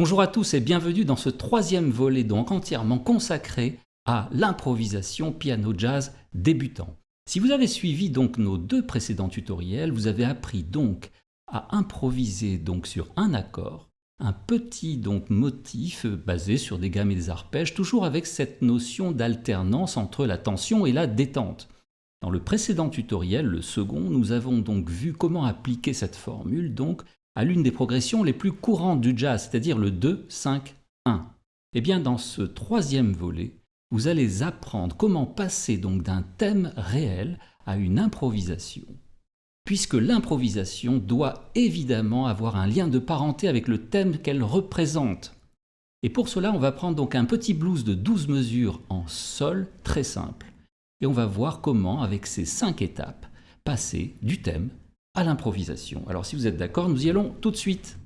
Bonjour à tous et bienvenue dans ce troisième volet donc entièrement consacré à l'improvisation piano-jazz débutant. Si vous avez suivi donc nos deux précédents tutoriels, vous avez appris donc à improviser donc sur un accord, un petit donc motif basé sur des gammes et des arpèges, toujours avec cette notion d'alternance entre la tension et la détente. Dans le précédent tutoriel, le second, nous avons donc vu comment appliquer cette formule donc à l'une des progressions les plus courantes du jazz, c'est-à-dire le 2-5-1. Eh bien, dans ce troisième volet, vous allez apprendre comment passer donc d'un thème réel à une improvisation, puisque l'improvisation doit évidemment avoir un lien de parenté avec le thème qu'elle représente. Et pour cela, on va prendre donc un petit blues de 12 mesures en sol très simple. Et on va voir comment, avec ces 5 étapes, passer du thème à l'improvisation. Alors si vous êtes d'accord, nous y allons tout de suite.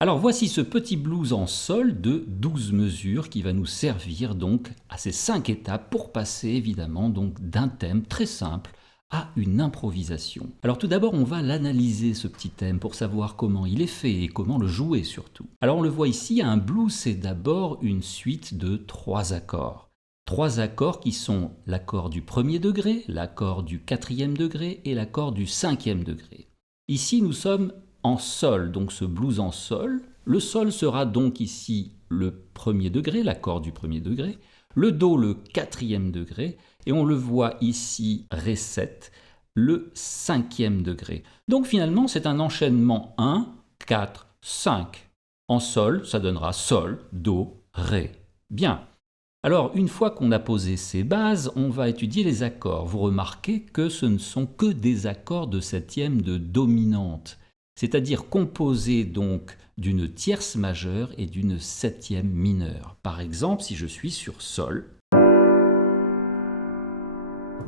Alors voici ce petit blues en sol de 12 mesures qui va nous servir donc à ces 5 étapes pour passer évidemment donc d'un thème très simple à une improvisation. Alors tout d'abord, on va l'analyser ce petit thème pour savoir comment il est fait et comment le jouer surtout. Alors on le voit ici, un blues c'est d'abord une suite de 3 accords. 3 accords qui sont l'accord du premier degré, l'accord du quatrième degré et l'accord du cinquième degré. Ici, nous sommes en sol, donc ce blues en sol. Le sol sera donc ici le premier degré, l'accord du premier degré, le do le quatrième degré, et on le voit ici, ré 7, le cinquième degré. Donc finalement, c'est un enchaînement 1, 4, 5. En sol, ça donnera sol, do, ré. Bien. Alors, une fois qu'on a posé ces bases, on va étudier les accords. Vous remarquez que ce ne sont que des accords de septième de dominante, c'est-à-dire composés donc d'une tierce majeure et d'une septième mineure. Par exemple, si je suis sur sol,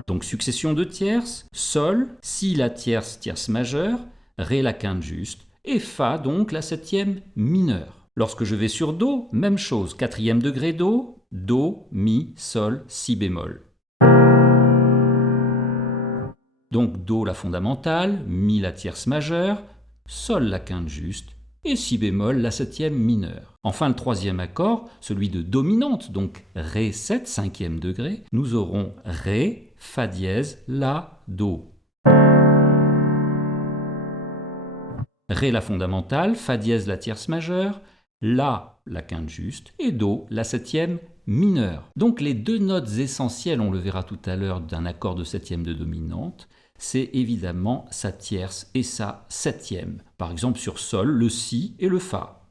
donc succession de tierces, sol, si la tierce, tierce majeure, ré la quinte juste, et fa donc la septième mineure. Lorsque je vais sur do, même chose, quatrième degré do, do, mi, sol, si bémol. Donc do la fondamentale, mi la tierce majeure, sol la quinte juste et si bémol la septième mineure. Enfin le troisième accord, celui de dominante, donc ré 7, cinquième degré, nous aurons ré, fa dièse, la, do. Ré la fondamentale, fa dièse la tierce majeure, la quinte juste et do la septième mineure. Donc les deux notes essentielles, on le verra tout à l'heure, d'un accord de septième de dominante, c'est évidemment sa tierce et sa septième. Par exemple sur sol, le si et le fa,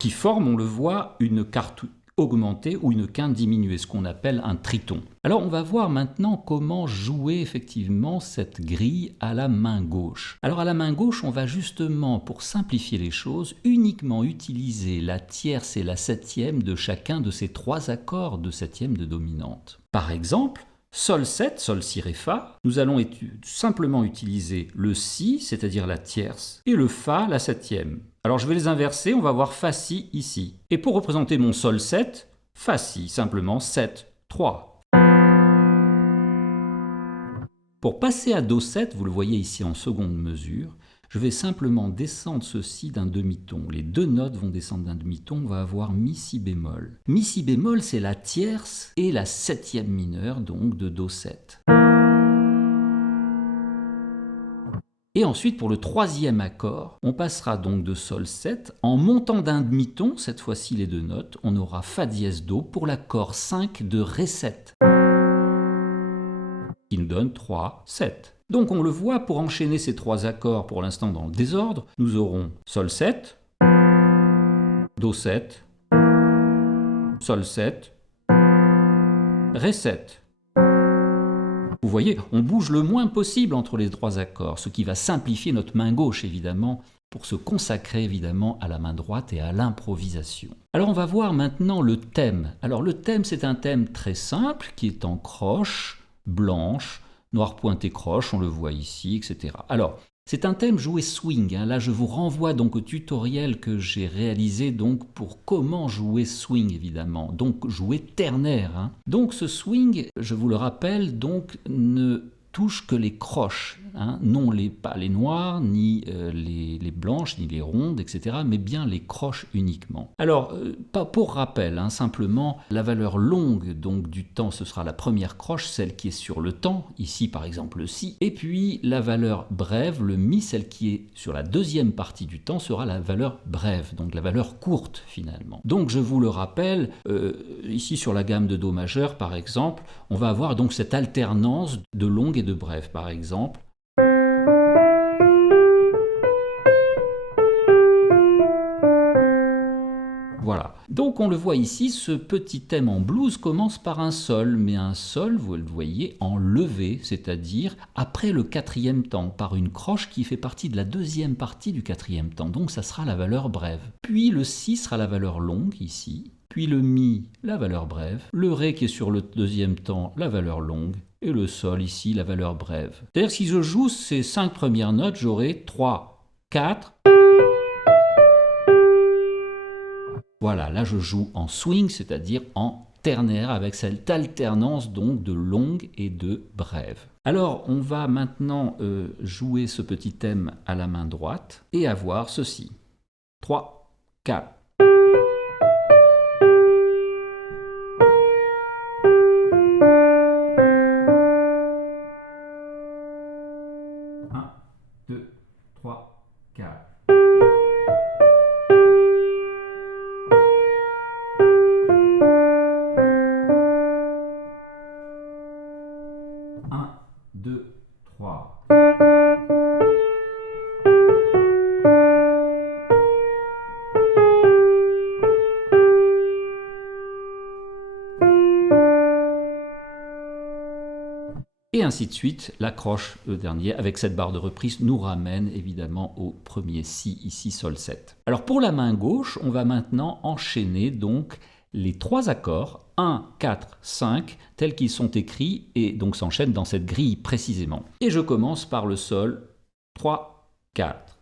qui forment, on le voit, une quarte augmentée ou une quinte diminuée, ce qu'on appelle un triton. Alors on va voir maintenant comment jouer effectivement cette grille à la main gauche. Alors à la main gauche, on va justement, pour simplifier les choses, uniquement utiliser la tierce et la septième de chacun de ces 3 accords de septième de dominante. Par exemple, sol 7, sol si ré fa, nous allons simplement utiliser le si, c'est-à-dire la tierce, et le fa, la septième. Alors je vais les inverser, on va voir fa si ici. Et pour représenter mon sol 7, fa si, simplement 7, 3. Pour passer à do 7, vous le voyez ici en seconde mesure, je vais simplement descendre ceci d'un demi-ton. Les deux notes vont descendre d'un demi-ton, on va avoir mi si bémol. Mi si bémol, c'est la tierce et la septième mineure, donc de do 7. Et ensuite, pour le troisième accord, on passera donc de sol 7. En montant d'un demi-ton, cette fois-ci les deux notes, on aura fa dièse do pour l'accord 5 de ré 7, qui nous donne 3, 7. Donc on le voit, pour enchaîner ces 3 accords pour l'instant dans le désordre, nous aurons sol 7, do 7, sol 7, ré 7. Vous voyez, on bouge le moins possible entre les 3 accords, ce qui va simplifier notre main gauche évidemment, pour se consacrer évidemment à la main droite et à l'improvisation. Alors on va voir maintenant le thème. Alors le thème, c'est un thème très simple qui est en croche, blanche, noir pointé croche, on le voit ici, etc. Alors, c'est un thème joué swing. Là, je vous renvoie donc au tutoriel que j'ai réalisé donc pour comment jouer swing, évidemment. Donc, jouer ternaire. Donc, ce swing, je vous le rappelle, donc ne touche que les croches, hein, non pas les noires, ni les blanches, ni les rondes, etc., mais bien les croches uniquement. Alors, pour rappel, hein, simplement, la valeur longue donc, du temps, ce sera la première croche, celle qui est sur le temps, ici par exemple le si, et puis la valeur brève, le mi, celle qui est sur la deuxième partie du temps, sera la valeur brève, donc la valeur courte finalement. Donc je vous le rappelle, ici sur la gamme de Do majeur par exemple, on va avoir donc cette alternance de longue et de brève. Par exemple, voilà. Donc on le voit ici, ce petit thème en blues commence par un sol, mais un sol, vous le voyez, en levé, c'est-à-dire après le quatrième temps, par une croche qui fait partie de la deuxième partie du quatrième temps. Donc ça sera la valeur brève. Puis le si sera la valeur longue ici, puis le mi, la valeur brève, le ré qui est sur le deuxième temps, la valeur longue, et le sol ici, la valeur brève. C'est-à-dire si je joue ces 5 premières notes, j'aurai 3, 4. Voilà, là je joue en swing, c'est-à-dire en ternaire, avec cette alternance donc de longue et de brève. Alors on va maintenant jouer ce petit thème à la main droite et avoir ceci. 3, 4. Et ainsi de suite, l'accroche, le dernier, avec cette barre de reprise, nous ramène évidemment au premier si, ici sol 7. Alors pour la main gauche, on va maintenant enchaîner donc les 3 accords, 1, 4, 5, tels qu'ils sont écrits, et donc s'enchaînent dans cette grille précisément. Et je commence par le sol 3, 4.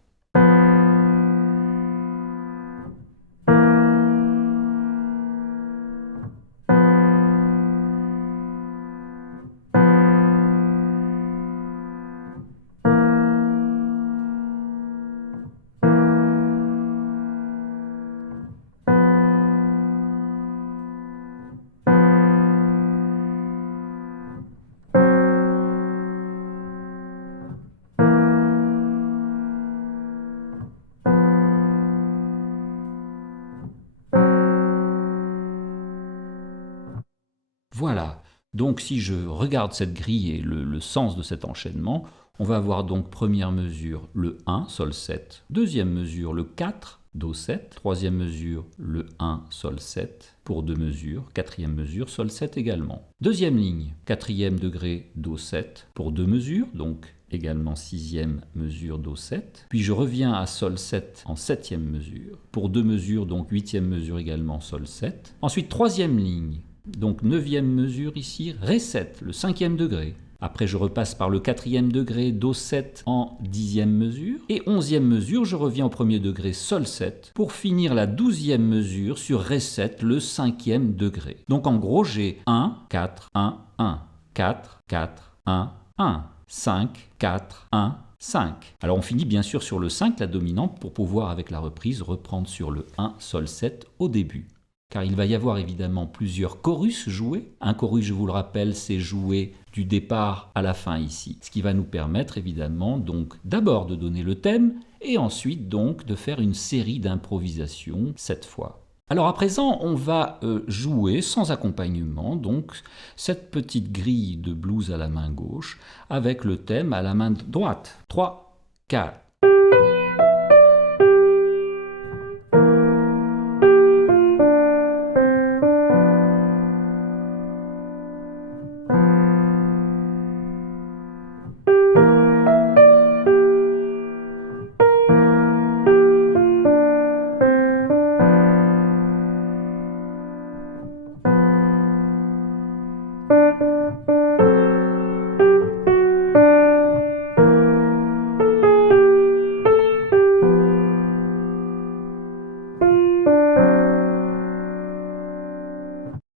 Voilà, donc si je regarde cette grille et le sens de cet enchaînement, on va avoir donc première mesure le 1, sol 7, deuxième mesure le 4, do 7, troisième mesure le 1, sol 7, pour 2 mesures, quatrième mesure, sol 7 également. Deuxième ligne, quatrième degré, do 7, pour 2 mesures, donc également sixième mesure, do 7. Puis je reviens à sol 7 en septième mesure, pour 2 mesures, donc huitième mesure également, sol 7. Ensuite, troisième ligne, donc 9e mesure ici, ré 7, le 5e degré. Après, je repasse par le 4e degré, do 7 en 10e mesure. Et 11e mesure, je reviens au 1er degré, sol 7, pour finir la 12e mesure sur ré 7, le 5e degré. Donc en gros, j'ai 1, 4, 1, 1, 4, 4, 1, 1, 5, 4, 1, 5. Alors on finit bien sûr sur le 5, la dominante, pour pouvoir avec la reprise reprendre sur le 1, sol 7 au début. Car il va y avoir évidemment plusieurs chorus joués. Un chorus, je vous le rappelle, c'est joué du départ à la fin ici. Ce qui va nous permettre évidemment donc d'abord de donner le thème et ensuite donc de faire une série d'improvisations cette fois. Alors à présent, on va jouer sans accompagnement donc cette petite grille de blues à la main gauche avec le thème à la main droite. 3, 4.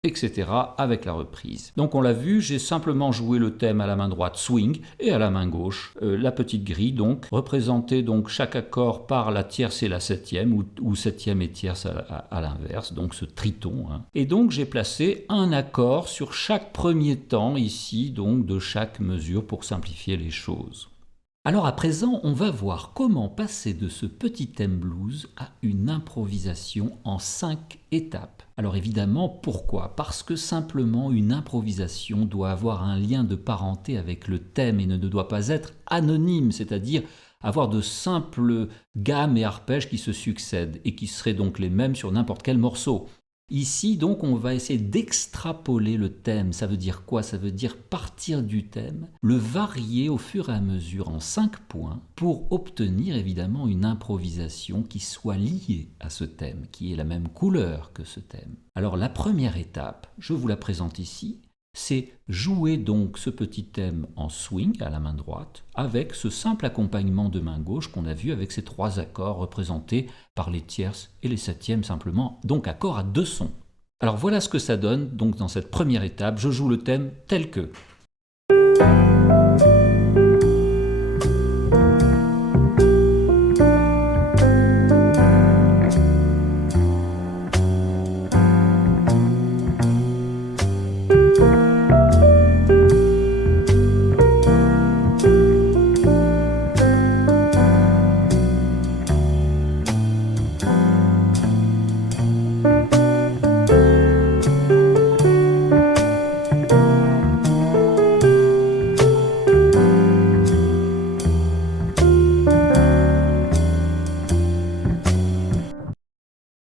etc. avec la reprise. Donc on l'a vu, j'ai simplement joué le thème à la main droite swing et à la main gauche la petite grille, donc représenter donc chaque accord par la tierce et la septième ou septième et tierce à l'inverse, donc ce triton. Et donc j'ai placé un accord sur chaque premier temps ici, donc de chaque mesure pour simplifier les choses. Alors à présent, on va voir comment passer de ce petit thème blues à une improvisation en 5 étapes. Alors évidemment, pourquoi? Parce que simplement une improvisation doit avoir un lien de parenté avec le thème et ne doit pas être anonyme, c'est-à-dire avoir de simples gammes et arpèges qui se succèdent et qui seraient donc les mêmes sur n'importe quel morceau. Ici, donc, on va essayer d'extrapoler le thème. Ça veut dire quoi? Ça veut dire partir du thème, le varier au fur et à mesure en 5 points pour obtenir évidemment une improvisation qui soit liée à ce thème, qui ait la même couleur que ce thème. Alors la première étape, je vous la présente ici, c'est jouer donc ce petit thème en swing à la main droite avec ce simple accompagnement de main gauche qu'on a vu avec ces 3 accords représentés par les tierces et les septièmes simplement, donc accords à 2 sons. Alors voilà ce que ça donne donc dans cette première étape, je joue le thème tel que.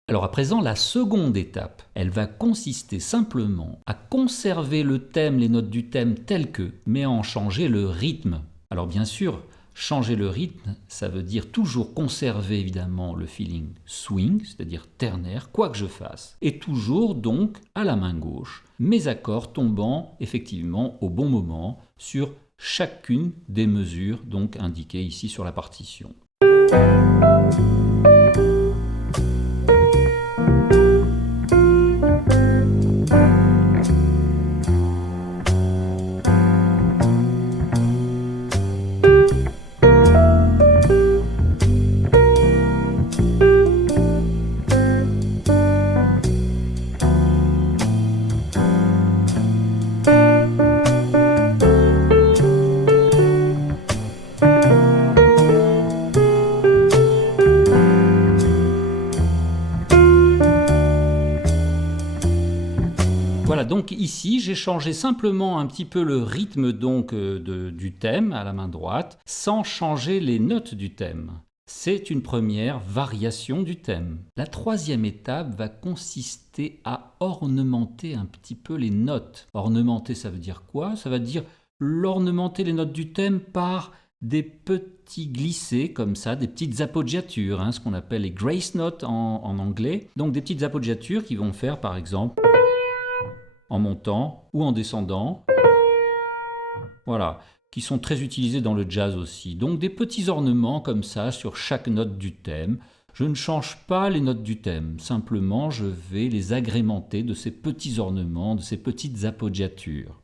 Alors à présent, la seconde étape, elle va consister simplement à conserver le thème, les notes du thème telles que, mais à en changer le rythme. Alors bien sûr, changer le rythme, ça veut dire toujours conserver évidemment le feeling swing, c'est-à-dire ternaire, quoi que je fasse. Et toujours donc à la main gauche, mes accords tombant effectivement au bon moment sur chacune des mesures donc indiquées ici sur la partition. Voilà, donc ici, j'ai changé simplement un petit peu le rythme donc, du thème à la main droite, sans changer les notes du thème. C'est une première variation du thème. La troisième étape va consister à ornementer un petit peu les notes. Ornementer, ça veut dire quoi? Ça veut dire l'ornementer les notes du thème par des petits glissés comme ça, des petites appoggiatures, ce qu'on appelle les grace notes en anglais. Donc des petites appoggiatures qui vont faire par exemple en montant ou en descendant, voilà, qui sont très utilisés dans le jazz aussi. Donc des petits ornements comme ça sur chaque note du thème. Je ne change pas les notes du thème, simplement je vais les agrémenter de ces petits ornements, de ces petites appoggiatures.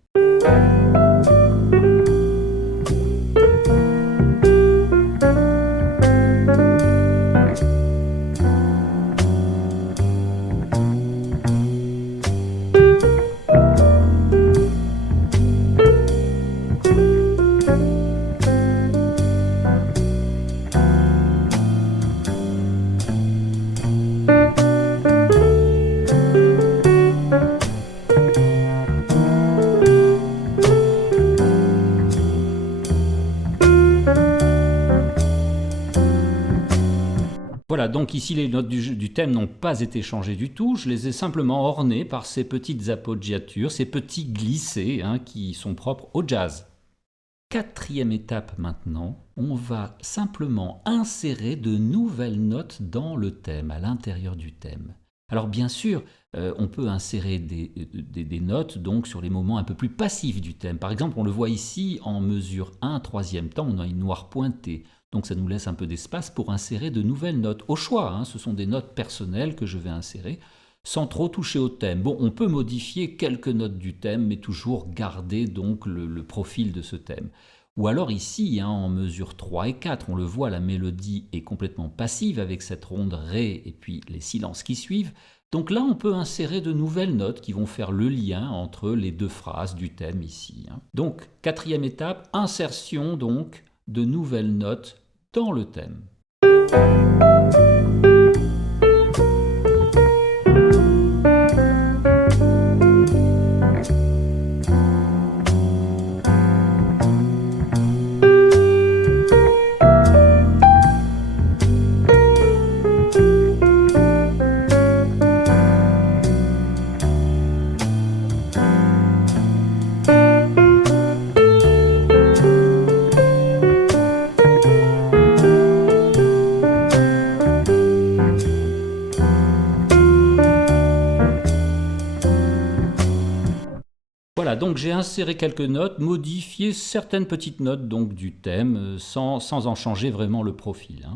Voilà, donc ici les notes du thème n'ont pas été changées du tout, je les ai simplement ornées par ces petites appoggiatures, ces petits glissés qui sont propres au jazz. Quatrième étape maintenant, on va simplement insérer de nouvelles notes dans le thème, à l'intérieur du thème. Alors bien sûr, on peut insérer des notes donc sur les moments un peu plus passifs du thème. Par exemple, on le voit ici en mesure 1, troisième temps, on a une noire pointée. Donc ça nous laisse un peu d'espace pour insérer de nouvelles notes. Au choix, ce sont des notes personnelles que je vais insérer. sans trop toucher au thème. Bon, on peut modifier quelques notes du thème, mais toujours garder donc le profil de ce thème. Ou alors ici, en mesure 3 et 4, on le voit, la mélodie est complètement passive avec cette ronde Ré et puis les silences qui suivent. Donc là, on peut insérer de nouvelles notes qui vont faire le lien entre les deux phrases du thème ici. Donc, quatrième étape, insertion donc de nouvelles notes dans le thème. Voilà, donc j'ai inséré quelques notes, modifié certaines petites notes donc, du thème, sans en changer vraiment le profil.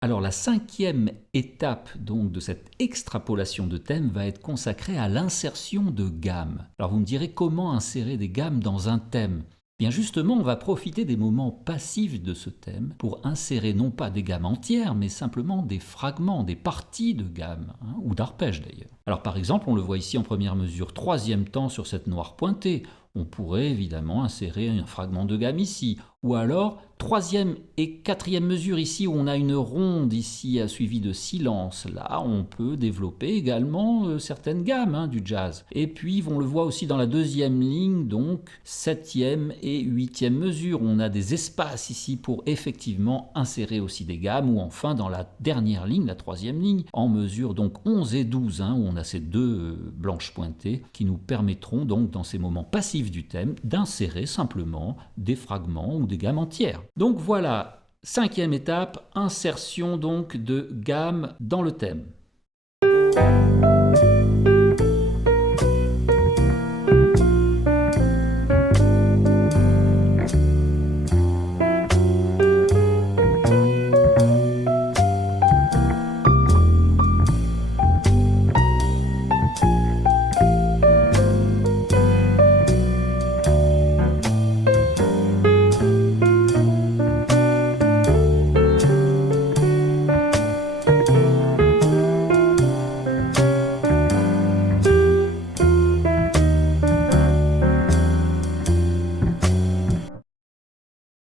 Alors la cinquième étape donc, de cette extrapolation de thème va être consacrée à l'insertion de gammes. Alors vous me direz comment insérer des gammes dans un thème ? Bien justement, on va profiter des moments passifs de ce thème pour insérer non pas des gammes entières, mais simplement des fragments, des parties de gammes, ou d'arpèges d'ailleurs. Alors par exemple, on le voit ici en première mesure, troisième temps sur cette noire pointée. On pourrait évidemment insérer un fragment de gamme ici, ou alors troisième et quatrième mesure ici où on a une ronde ici suivie de silence. Là, on peut développer également certaines gammes du jazz. Et puis, on le voit aussi dans la deuxième ligne, donc septième et huitième mesure. On a des espaces ici pour effectivement insérer aussi des gammes, ou enfin dans la dernière ligne, la troisième ligne, en mesure donc 11 et 12, où on a ces deux blanches pointées qui nous permettront donc dans ces moments passifs du thème d'insérer simplement des fragments ou des gammes entières. Donc voilà, cinquième étape, insertion donc de gammes dans le thème.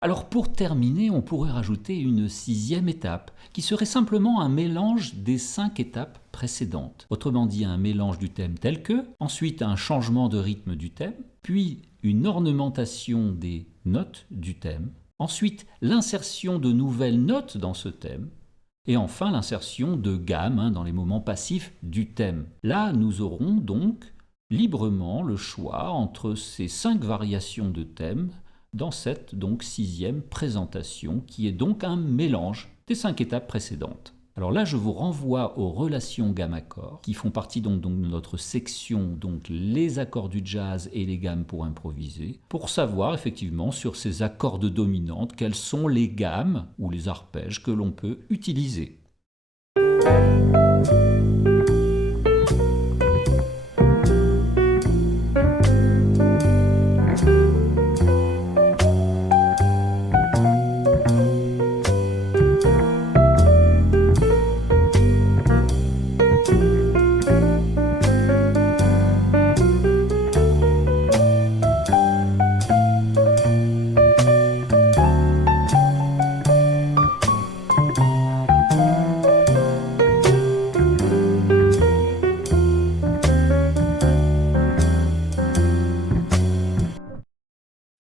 Alors pour terminer, on pourrait rajouter une sixième étape, qui serait simplement un mélange des 5 étapes précédentes. Autrement dit, un mélange du thème tel que, ensuite un changement de rythme du thème, puis une ornementation des notes du thème, ensuite l'insertion de nouvelles notes dans ce thème, et enfin l'insertion de gammes dans les moments passifs du thème. Là, nous aurons donc librement le choix entre ces 5 variations de thème dans cette donc sixième présentation qui est donc un mélange des 5 étapes précédentes. Alors là, je vous renvoie aux relations gamme-accords qui font partie donc de notre section, donc les accords du jazz et les gammes pour improviser, pour savoir effectivement sur ces accords dominantes quelles sont les gammes ou les arpèges que l'on peut utiliser.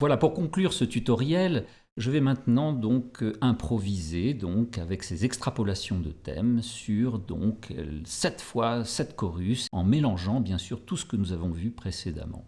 Voilà, pour conclure ce tutoriel, je vais maintenant donc improviser donc avec ces extrapolations de thèmes sur donc 7 fois 7 chorus en mélangeant bien sûr tout ce que nous avons vu précédemment.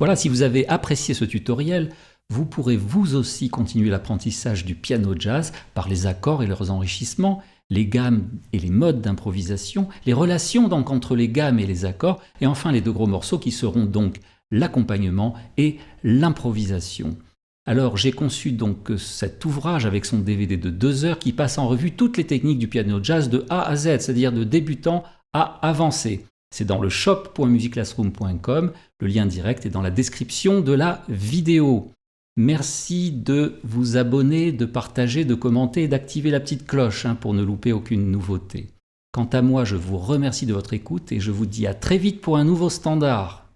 Voilà, si vous avez apprécié ce tutoriel, vous pourrez vous aussi continuer l'apprentissage du piano jazz par les accords et leurs enrichissements, les gammes et les modes d'improvisation, les relations donc entre les gammes et les accords, et enfin les deux gros morceaux qui seront donc l'accompagnement et l'improvisation. Alors j'ai conçu donc cet ouvrage avec son DVD de 2 heures qui passe en revue toutes les techniques du piano jazz de A à Z, c'est-à-dire de débutant à avancé. C'est dans le shop.musiclassroom.com, le lien direct est dans la description de la vidéo. Merci de vous abonner, de partager, de commenter et d'activer la petite cloche pour ne louper aucune nouveauté. Quant à moi, je vous remercie de votre écoute et je vous dis à très vite pour un nouveau standard.